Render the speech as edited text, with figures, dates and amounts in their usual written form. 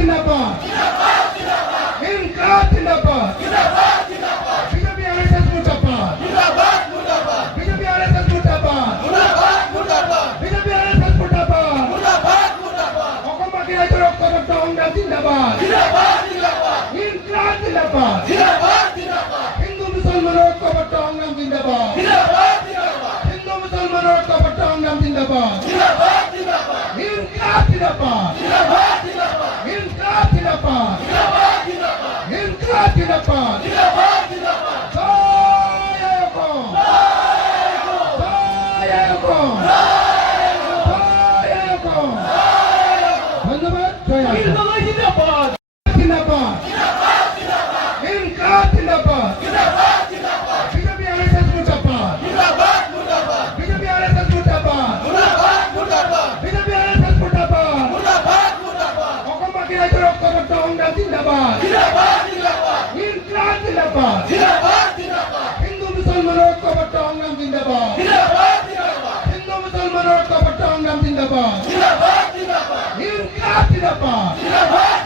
জিন্দাবাদ ইনকিলাব জিন্দাবাদ বিজেপি আরএসএস মুর্দাবাদ বিজেপি আরএসএস মুর্দাবাদ বিজেপি আরএসএস মুর্দাবাদ অসমবাসী ৰাইজৰ ঐক্যবদ্ধ সংগ্ৰাম জিন্দাবাদ ইনকিলাব জিন্দাবাদ হিন্দু মুছলমানৰ ঐক্যবদ্ধ সংগ্ৰাম জিন্দাবাদ হিন্দু মুছলমানৰ ঐক্যবদ্ধ সংগ্ৰাম জিন্দাবাদ ইনকিলাব জিন্দাবাদ ইনকিলাব জিন্দাবাদ ইনকিলাব জিন্দাবাদ জয় অসম জয় অসম জয় অসম ধন্যবাদ জয় অসম জিন্দাবাদ ইনকিলাব জিন্দাবাদ বিজেপি আরএসএস মুর্দাবাদ বিজেপি আরএসএস মুর্দাবাদ বিজেপি আরএসএস মুর্দাবাদ অসমবাসী ৰাইজৰ ঐক্যবদ্ধ সংগ্ৰাম জিন্দাবাদ ইনকিলাব জিন্দাবাদ হিন্দু মুছলমানৰ ঐক্যবদ্ধ সংগ্ৰাম জিন্দাবাদ হিন্দু মুছলমানৰ ঐক্যবদ্ধ সংগ্ৰাম জিন্দাবাদ ইনকিলাব জিন্দাবাদ